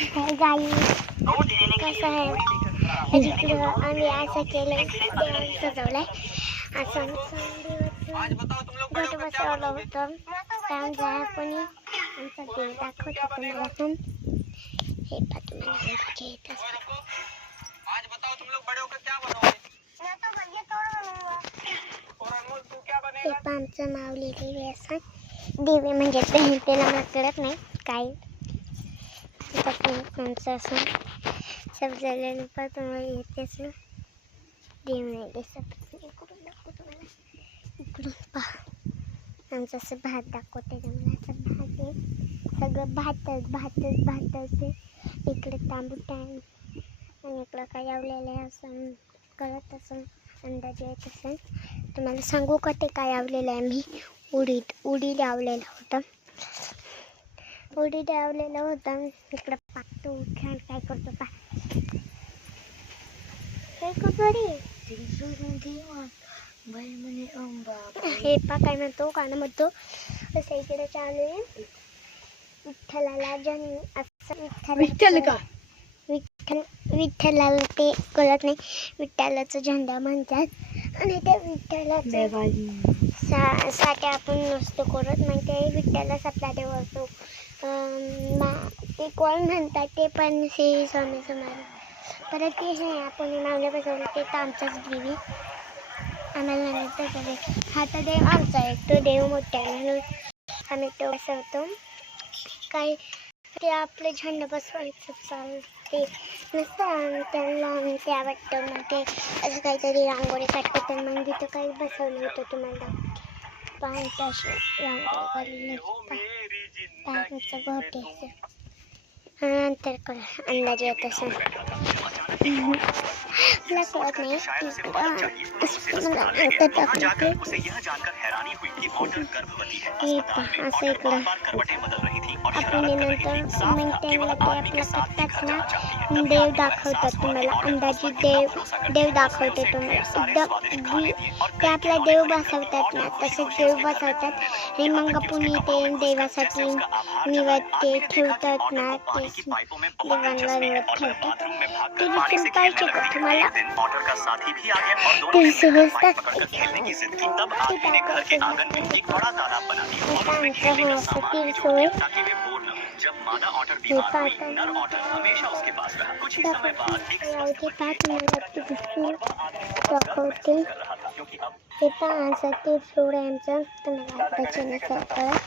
गाई कसं आहे इकडं आम्ही असं केलं देवाला सजवलंय असं घट बसवलं होतं त्यामुळे कोणी आमचा देव दाखवतो तुम्हाला पण हे पा तुम्हाला येत आज बताओ तुम लोग बड़े होकर क्या बनोगे? मैं तो भैया तोड़ बनूंगा। और अनमोल तू क्या बनेगा? हे आमचं माऊली देवी असं देवी म्हणजे त्याला मला कळत नाही काय आमचं असं सजलेलं पण तुम्हाला येतेच देव नाही दिसत इकडून दाखवतो तुम्हाला इकडून पहा आमचं असं भात दाखवते तुम्हाला असं भात आहे सगळं भातच इकडे तांबूट आहे आणि इकडं काय लावलेलं आहे असं कळत असं अंदाज येत असेल तुम्हाला सांगू का ते काय लावलेलं आहे मी उडी लावलेलं होतं इकडं पाहतो छान काय करतो पा काय करतो रे हे पा काय म्हणतो गाणं म्हणतो असं इकडे चालू आहे विठ्ठलाला असं विठ्ठलाला ते कळत नाही विठ्ठलाचा झेंडा म्हणतात आणि त्या विठ्ठलाचा साठी आपण नसतो करत म्हणजे विठ्ठलाच आपला देव असतो ते कोण म्हणतात ते पण श्री स्वामी समर्थ परत ते हे आपण नावले बसवलं ते तर आमचाच देवी आम्हाला नाही हा तर देव आमचा आहे तो देव मोठा आहे म्हणून आम्ही तो बसवतो काय ते आपले झेंडा बसवायचं चालते नसतं त्यांना ते आवडतं मग ते असं काहीतरी रांगोळी काढते तर मग तिथं काही बसवलं होतं तुम्हाला पाहत अशी रांगोळी काढली गोटे नंतर अंदाज येत असं मला कळत नाही असं इकडं आपण नंतर मग त्यांना ते आपलं करतात ना देव दाखवतात तुम्हाला अंदाजी देव दाखवते तुम्हाला एकदम ते आपला देव बसवतात ना तसेच देव बसवतात आणि मग पुणे ते देवासाठी निवडते ठेवतात ना ते देवांना निवड ठेवतात ते देखील पाहिजे का तुम्हाला ते समजतात सोय जब मादा ऑटर बीमार हुई, नर ऑटर हमेशा उसके पास रहा। कुछ ही समय बाद एक दाखवते हे पहा असं ते फ्लोर आहे आमचं तुम्हाला